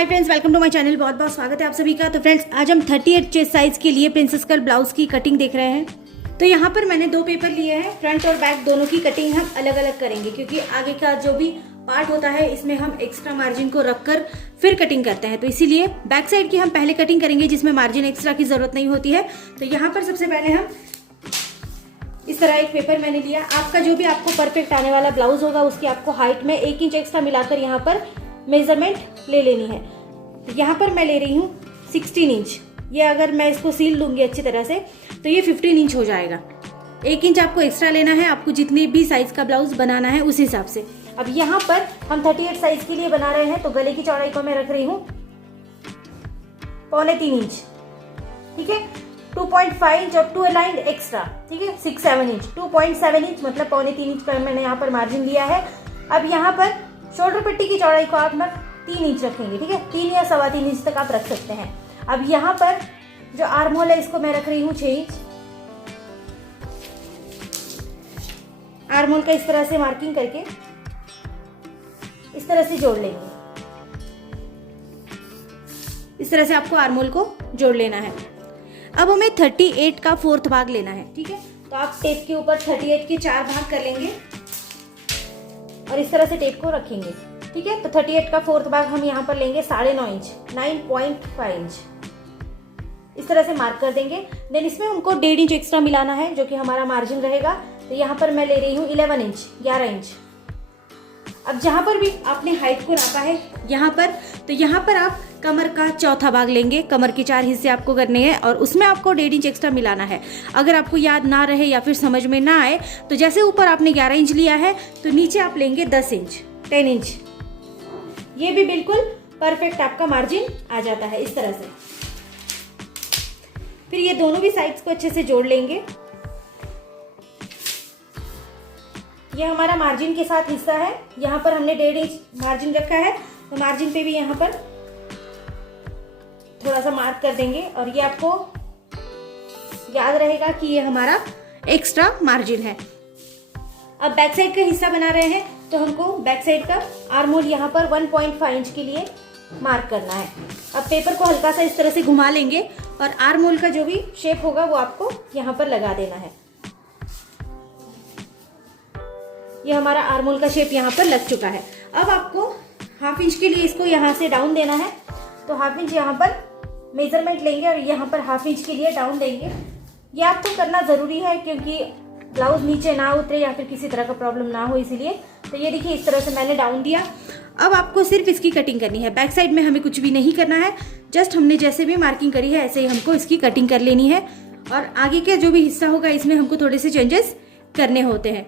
Hi friends, welcome to my channel. बहुत बहुत स्वागत है आप सभी का। तो फ्रेंड्स, आज हम 38 चेस्ट साइज के लिए प्रिंसेस कट ब्लाउज की कटिंग देख रहे हैं। तो यहाँ पर मैंने दो पेपर लिए हैं। फ्रंट और बैक दोनों की कटिंग हम अलग अलग करेंगे, क्योंकि आगे का जो भी पार्ट होता है इसमें हम एक्स्ट्रा मार्जिन को रखकर फिर कटिंग करते हैं। तो इसीलिए बैक साइड की हम पहले कटिंग करेंगे, जिसमें मार्जिन एक्स्ट्रा की जरूरत नहीं होती है। तो यहाँ पर सबसे पहले हम इस तरह एक पेपर मैंने लिया। आपका जो भी आपको परफेक्ट आने वाला ब्लाउज होगा उसकी आपको हाइट में 1 इंच एक्स्ट्रा मिलाकर यहाँ पर मेजरमेंट ले लेनी है। तो यहाँ पर मैं ले रही हूँ 16 इंच। ये अगर मैं इसको सील लूंगी अच्छी तरह से तो ये 15 इंच हो जाएगा। 1 इंच आपको एक्स्ट्रा लेना है, आपको जितनी भी साइज का ब्लाउज बनाना है उस हिसाब से। अब यहाँ पर हम 38 साइज के लिए बना रहे हैं, तो गले की चौड़ाई को मैं रख रही हूँ 3.25 इंच। ठीक है, 2.5 इंच और 2 अलाइंड एक्स्ट्रा। ठीक है, 6-7 इंच, 2.7 इंच मतलब 3.25 इंच का मैंने यहाँ पर मार्जिन लिया है। अब यहाँ पर शोल्डर पट्टी की चौड़ाई को आप 3 इंच रखेंगे। ठीक है, 3 या 3.25 इंच तक आप रख सकते हैं। अब यहाँ पर जो आर्म होल है इसको मैं रख रही हूँ 6 इंच। आर्म होल का इस तरह से मार्किंग करके इस तरह से जोड़ लेंगे। इस तरह से आपको आर्म होल को जोड़ लेना है। अब हमें 38 का 4th भाग लेना है। ठीक है, तो आप टेप के ऊपर 38 के 4 भाग कर लेंगे और इस तरह से टेप को रखेंगे। ठीक है, तो 38 का 4th भाग हम यहाँ पर लेंगे 9.5 इंच, 9.5 इंच। इस तरह से मार्क कर देंगे। देन इसमें हमको 1.5 इंच एक्स्ट्रा मिलाना है, जो कि हमारा मार्जिन रहेगा। तो यहाँ पर मैं ले रही हूँ 11 इंच, 11 इंच। अब जहां पर भी आपने हाइट को नापा है यहाँ पर, तो यहाँ पर आप कमर का 4था भाग लेंगे। कमर के 4 हिस्से आपको करने हैं और उसमें आपको 1.5 इंच एक्स्ट्रा मिलाना है। अगर आपको याद ना रहे या फिर समझ में ना आए तो जैसे ऊपर आपने 11 इंच लिया है तो नीचे आप लेंगे 10 इंच, 10 इंच। ये भी बिल्कुल परफेक्ट आपका मार्जिन आ जाता है इस तरह से। फिर ये दोनों भी साइड्स को अच्छे से जोड़ लेंगे। ये हमारा मार्जिन के साथ हिस्सा है। यहाँ पर हमने 1.5 इंच मार्जिन रखा है, तो मार्जिन पे भी यहाँ पर थोड़ा सा मार्क कर देंगे और ये आपको याद रहेगा कि ये हमारा एक्स्ट्रा मार्जिन है। अब बैक साइड का हिस्सा बना रहे हैं, तो हमको बैक साइड का आर्म होल यहाँ पर 1.5 इंच के लिए मार्क करना है। अब पेपर को हल्का सा इस तरह से घुमा लेंगे और आर्म होल का जो भी शेप होगा वो आपको यहाँ पर लगा देना है। ये हमारा आर्म होल का शेप यहाँ पर लग चुका है। अब आपको 1/2 इंच के लिए इसको यहाँ से डाउन देना है, तो 1/2 इंच यहाँ पर मेजरमेंट लेंगे और यहाँ पर 1/2 इंच के लिए डाउन देंगे। ये आपको करना जरूरी है क्योंकि ब्लाउज नीचे ना उतरे या फिर किसी तरह का प्रॉब्लम ना हो, इसीलिए। तो ये देखिए इस तरह से मैंने डाउन दिया। अब आपको सिर्फ इसकी कटिंग करनी है। बैक साइड में हमें कुछ भी नहीं करना है, जस्ट हमने जैसे भी मार्किंग करी है ऐसे ही हमको इसकी कटिंग कर लेनी है। और आगे का जो भी हिस्सा होगा इसमें हमको थोड़े से चेंजेस करने होते हैं।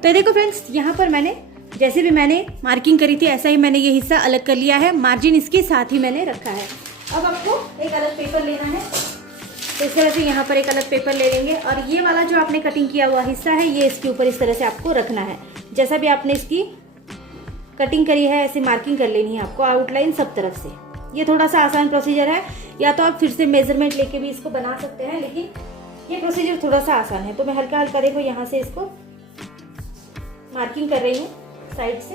तो देखो फ्रेंड्स, यहाँ पर मैंने जैसे भी मैंने मार्किंग करी थी ऐसा ही मैंने ये हिस्सा अलग कर लिया है। मार्जिन इसके साथ ही मैंने रखा है। अब आपको एक अलग पेपर लेना है, तो इस तरह से यहाँ पर एक अलग पेपर ले लेंगे और ये वाला जो आपने कटिंग किया हुआ हिस्सा है ये इसके ऊपर इस तरह से आपको रखना है। जैसा भी आपने इसकी कटिंग करी है ऐसे मार्किंग कर लेनी है आपको, आउटलाइन सब तरफ से। ये थोड़ा सा आसान प्रोसीजर है, या तो आप फिर से मेजरमेंट लेके भी इसको बना सकते हैं, लेकिन ये प्रोसीजर थोड़ा सा आसान है। तो मैं हल्का हल्का देखो यहाँ से इसको मार्किंग कर रही हूँ साइड से।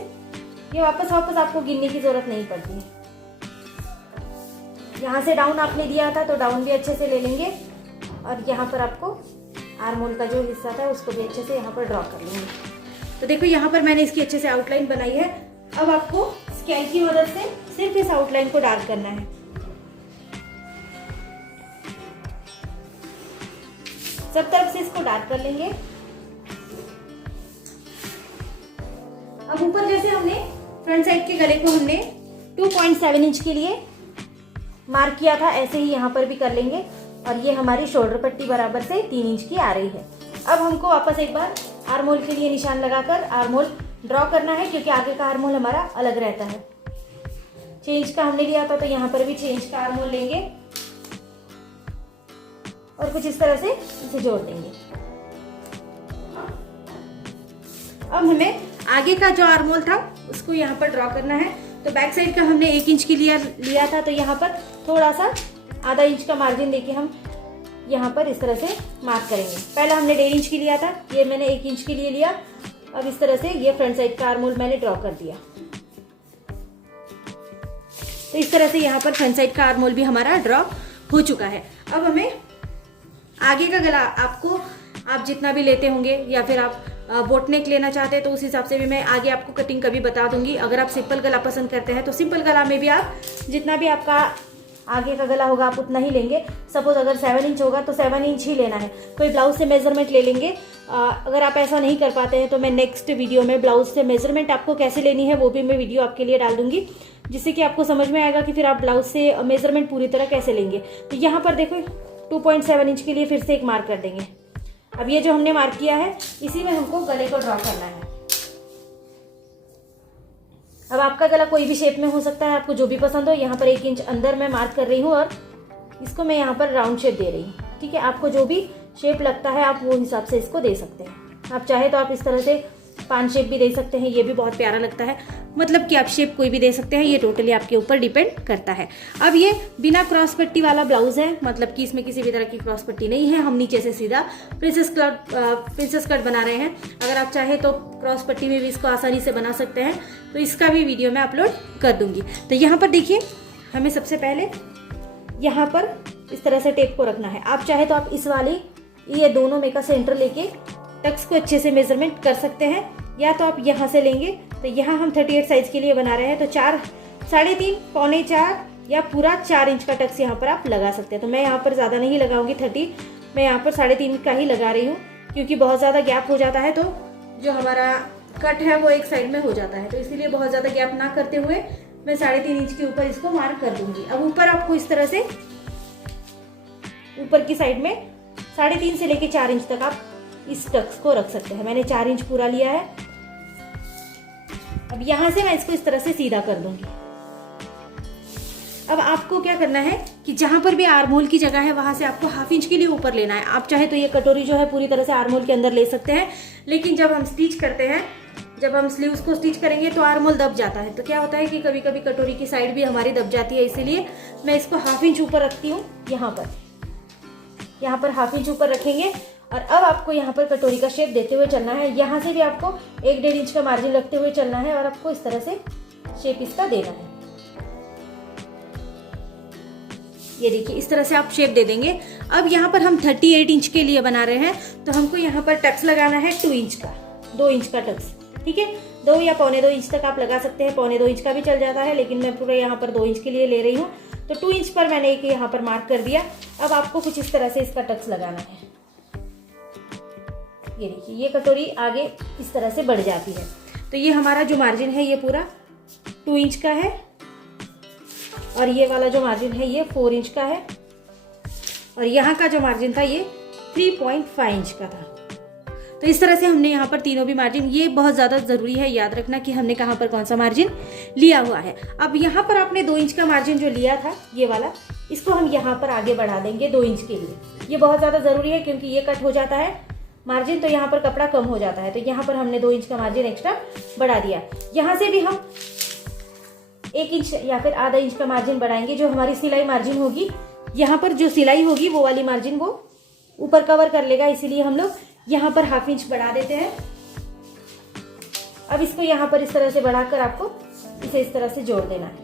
ये वापस आपको गिनने की जरूरत नहीं पड़ती है। यहाँ से डाउन आपने दिया था तो डाउन भी अच्छे से ले लेंगे और यहाँ पर आपको आर्म होल का जो हिस्सा था उसको भी अच्छे से यहाँ पर ड्रॉ कर लेंगे। तो देखो यहाँ पर मैंने इसकी अच्छे से आउटलाइन बनाई है। अब आपको स्केल की मदद से सिर्फ इस आउटलाइन को डार्क करना है। सब तरफ से इसको डार्क कर लेंगे। अब ऊपर जैसे हमने फ्रंट साइड के गले को हमने 2.7 इंच के लिए मार्क किया था, ऐसे ही यहाँ पर भी कर लेंगे और ये हमारी शोल्डर पट्टी बराबर से 3 इंच की आ रही है। अब हमको वापस एक बार आर्म होल के लिए निशान लगाकर आर्म होल ड्रॉ करना है, क्योंकि आगे का आर्म होल हमारा अलग रहता है। 6 इंच का हमने लिया था तो यहाँ पर भी 6 इंच का आर्म होल लेंगे और कुछ इस तरह से इसे जोड़ देंगे। अब हमें आगे का जो आर्म होल था उसको यहाँ पर ड्रॉ करना है। तो बैक साइड का हमने 1 इंच की लिया था, तो यहाँ पर थोड़ा सा आधा इंच का मार्जिन देके हम यहाँ पर इस तरह से मार्क करेंगे। पहला हमने 1.5 इंच की लिया था, ये मैंने 1 इंच के लिए लिया। अब इस तरह से ये फ्रंट साइड का आर्म होल मैंने ड्रॉ कर दिया। तो इस तरह से यहाँ पर फ्रंट साइड का आर्म होल भी हमारा ड्रॉ हो चुका है। अब हमें आगे का गला, आपको आप जितना भी लेते होंगे या फिर आप बोट नेक लेना चाहते हैं तो उस हिसाब से भी मैं आगे आपको कटिंग कभी बता दूंगी। अगर आप सिंपल गला पसंद करते हैं तो सिंपल गला में भी आप जितना भी आपका आगे का गला होगा आप उतना ही लेंगे। सपोज अगर 7 इंच होगा तो 7 इंच ही लेना है। कोई ब्लाउज से मेजरमेंट ले लेंगे। अगर आप ऐसा नहीं कर पाते हैं तो मैं नेक्स्ट वीडियो में ब्लाउज से मेजरमेंट आपको कैसे लेनी है वो भी मैं वीडियो आपके लिए डाल दूंगी, जिससे कि आपको समझ में आएगा कि फिर आप ब्लाउज से मेजरमेंट पूरी तरह कैसे लेंगे। तो यहाँ पर देखो 2.7 इंच के लिए फिर से एक मार्क कर देंगे। अब ये जो हमने मार्क किया है इसी में हमको गले को ड्रॉ करना है। अब आपका गला कोई भी शेप में हो सकता है, आपको जो भी पसंद हो। यहाँ पर 1 इंच अंदर मैं मार्क कर रही हूँ और इसको मैं यहाँ पर राउंड शेप दे रही हूँ। ठीक है, आपको जो भी शेप लगता है आप वो हिसाब से इसको दे सकते हैं। आप चाहे तो आप इस तरह से 5 शेप भी दे सकते हैं, ये भी बहुत प्यारा लगता है। मतलब कि आप शेप कोई भी दे सकते हैं, ये टोटली आपके ऊपर डिपेंड करता है। अब ये बिना क्रॉस पट्टी वाला ब्लाउज है, मतलब कि इसमें किसी भी तरह की क्रॉस पट्टी नहीं है। हम नीचे से सीधा प्रिंसेस कट बना रहे हैं। अगर आप चाहे तो क्रॉस पट्टी में भी इसको आसानी से बना सकते हैं, तो इसका भी वीडियो मैं अपलोड कर दूंगी। तो यहाँ पर देखिए, हमें सबसे पहले यहाँ पर इस तरह से टेप को रखना है। आप चाहे तो आप इस वाली ये दोनों में का सेंटर लेके टक्स को अच्छे से मेजरमेंट कर सकते हैं, या तो आप यहाँ से लेंगे। तो यहाँ हम 38 साइज के लिए बना रहे हैं, तो 4, 3.5, पौने 4 या पूरा 4 इंच का टक्स यहाँ पर आप लगा सकते हैं। तो मैं यहाँ पर ज़्यादा नहीं लगाऊंगी 30, मैं यहाँ पर 3.5 का ही लगा रही हूँ, क्योंकि बहुत ज़्यादा गैप हो जाता है तो जो हमारा कट है वो एक साइड में हो जाता है। तो इसीलिए बहुत ज़्यादा गैप ना करते हुए मैं 3.5 इंच के ऊपर इसको मार्क कर दूंगी। अब ऊपर आपको इस तरह से ऊपर की साइड में 3.5 से लेके 4 इंच तक आप इस टक्स को रख सकते हैं। मैंने 4 इंच पूरा लिया है। अब यहां से मैं इसको इस तरह से सीधा कर दूंगी। अब आपको क्या करना है कि जहां पर भी आर्म होल की जगह है वहां से आपको 1/2 इंच के लिए ऊपर लेना है। आप चाहे तो ये कटोरी जो है पूरी तरह से आर्म होल के अंदर ले सकते हैं, लेकिन जब हम स्टिच करते हैं, जब हम स्लीव्स को स्टिच करेंगे तो आर्म होल दब जाता है। तो क्या होता है कि कभी कभी कटोरी की साइड भी हमारी दब जाती है, इसीलिए मैं इसको 1/2 इंच ऊपर रखती हूँ। यहाँ पर 1/2 इंच ऊपर रखेंगे। और अब आपको यहाँ पर कटोरी का शेप देते हुए चलना है। यहाँ से भी आपको 1-1.5 इंच का मार्जिन रखते हुए चलना है और आपको इस तरह से शेप इसका देना है। ये देखिए, इस तरह से आप शेप दे देंगे। अब यहाँ पर हम 38 इंच के लिए बना रहे हैं, तो हमको यहाँ पर टक्स लगाना है 2 इंच का, 2 इंच का टक्स। ठीक है, 2 या पौने 2 इंच तक आप लगा सकते हैं। पौने 2 इंच का भी चल जाता है, लेकिन मैं पूरा यहाँ पर 2 इंच के लिए ले रही हूँ। तो 2 इंच पर मैंने एक यहाँ पर मार्क कर दिया। अब आपको कुछ इस तरह से इसका टक्स लगाना है। ये देखिए, ये कटोरी आगे इस तरह से बढ़ जाती है। तो ये हमारा जो मार्जिन है ये पूरा 2 इंच का है, और ये वाला जो मार्जिन है ये 4 इंच का है, और यहाँ का जो मार्जिन था ये 3.5 इंच का था। तो इस तरह से हमने यहाँ पर तीनों भी मार्जिन, ये बहुत ज़्यादा ज़रूरी है याद रखना कि हमने कहाँ पर कौन सा मार्जिन लिया हुआ है। अब यहाँ पर आपने 2 इंच का मार्जिन जो लिया था ये वाला, इसको हम यहाँ पर आगे बढ़ा देंगे 2 इंच के लिए। ये बहुत ज़्यादा ज़रूरी है, क्योंकि ये कट हो जाता है मार्जिन तो यहाँ पर कपड़ा कम हो जाता है। तो यहाँ पर हमने 2 इंच का मार्जिन एक्स्ट्रा बढ़ा दिया। यहाँ से भी हम 1 इंच या फिर आधा इंच का मार्जिन बढ़ाएंगे। जो हमारी सिलाई मार्जिन होगी, यहाँ पर जो सिलाई होगी वो वाली मार्जिन वो ऊपर कवर कर लेगा, इसीलिए हम लोग यहाँ पर 1/2 इंच बढ़ा देते हैं। अब इसको यहाँ पर इस तरह से बढ़ाकर आपको इसे इस तरह से जोड़ देना है।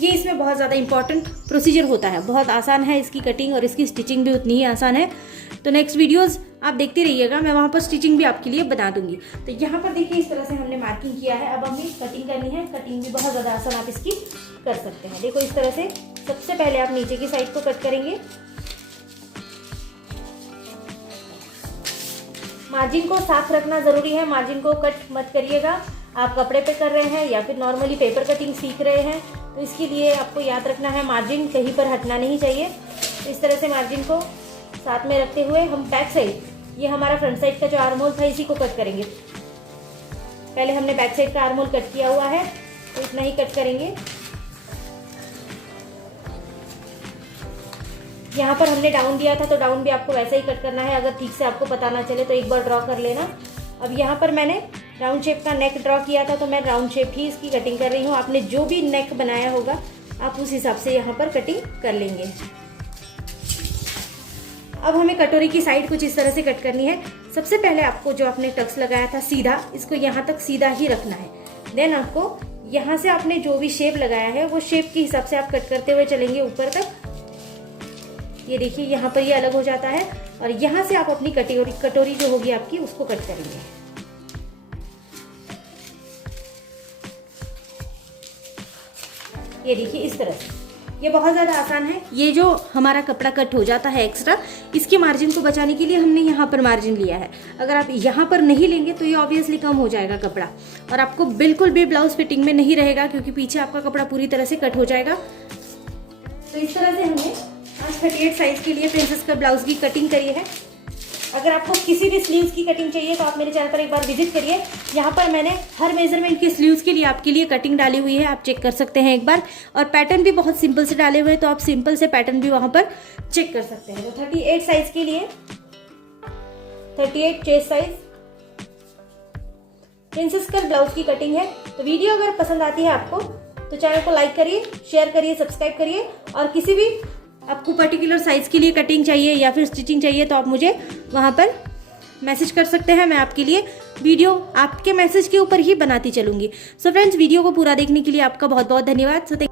ये इसमें बहुत ज़्यादा इंपॉर्टेंट प्रोसीजर होता है, बहुत आसान है इसकी कटिंग, और इसकी स्टिचिंग भी उतनी ही आसान है। तो नेक्स्ट वीडियोस आप देखते रहिएगा, मैं वहाँ पर स्टिचिंग भी आपके लिए बता दूंगी। तो यहाँ पर देखिए, इस तरह से हमने मार्किंग किया है। अब हमें कटिंग करनी है। कटिंग भी बहुत ज़्यादा आसान आप इसकी कर सकते हैं। देखो, इस तरह से सबसे पहले आप नीचे की साइड को कट करेंगे। मार्जिन को साफ रखना ज़रूरी है, मार्जिन को कट मत करिएगा। आप कपड़े पे कर रहे हैं या फिर नॉर्मली पेपर कटिंग सीख रहे हैं, तो इसके लिए आपको याद रखना है मार्जिन कहीं पर हटना नहीं चाहिए। तो इस तरह से मार्जिन को साथ में रखते हुए हम बैक साइड, ये हमारा फ्रंट साइड का जो आर्म होल था इसी को कट करेंगे। पहले हमने बैक साइड का आर्म होल कट किया हुआ है, तो इतना ही कट करेंगे। यहाँ पर हमने डाउन दिया था, तो डाउन भी आपको वैसा ही कट करना है। अगर ठीक से आपको पता ना चले तो एक बार ड्रॉ कर लेना। अब यहाँ पर मैंने राउंड शेप का नेक ड्रॉ किया था, तो मैं राउंड शेप ही इसकी कटिंग कर रही हूँ। आपने जो भी नेक बनाया होगा आप उस हिसाब से यहाँ पर कटिंग कर लेंगे। अब हमें कटोरी की साइड कुछ इस तरह से कट करनी है। सबसे पहले आपको जो आपने टक्स लगाया था सीधा, इसको यहाँ तक सीधा ही रखना है। देन आपको यहाँ से आपने जो भी शेप लगाया है वो शेप के हिसाब से आप कट करते हुए चलेंगे ऊपर तक। ये देखिए यहाँ पर ये अलग हो जाता है और यहाँ से आप अपनी कटोरी जो होगी आपकी उसको कट करेंगे। ये देखिए इस तरह से, ये बहुत ज़्यादा आसान है। ये जो हमारा कपड़ा कट हो जाता है एक्स्ट्रा, इसके मार्जिन को बचाने के लिए हमने यहाँ पर मार्जिन लिया है। अगर आप यहाँ पर नहीं लेंगे तो ये ऑब्वियसली कम हो जाएगा कपड़ा और आपको बिल्कुल भी ब्लाउज फिटिंग में नहीं रहेगा, क्योंकि पीछे आपका कपड़ा पूरी तरह से कट हो जाएगा। तो इस तरह से हमने आज 38 साइज के लिए प्रिंसेस कट ब्लाउज की कटिंग करी है। अगर आपको किसी भी स्लीव्स की कटिंग चाहिए तो आप मेरे चैनल पर एक बार विजिट करिए। यहाँ पर मैंने हर मेजरमेंट के स्लीव्स के लिए आपके लिए कटिंग डाली हुई है, आप चेक कर सकते हैं एक बार। और पैटर्न भी बहुत सिंपल से डाले हुए हैं, तो आप सिंपल से पैटर्न भी वहाँ पर चेक कर सकते हैं। तो 38 साइज के लिए 38 chest size princess cut blouse की कटिंग है। तो वीडियो अगर पसंद आती है आपको तो चैनल को लाइक करिए, शेयर करिए, सब्सक्राइब करिए। और किसी भी आपको पर्टिकुलर साइज के लिए कटिंग चाहिए या फिर स्टिचिंग चाहिए तो आप मुझे वहाँ पर मैसेज कर सकते हैं। मैं आपके लिए वीडियो आपके मैसेज के ऊपर ही बनाती चलूँगी। सो फ्रेंड्स, वीडियो को पूरा देखने के लिए आपका बहुत बहुत धन्यवाद।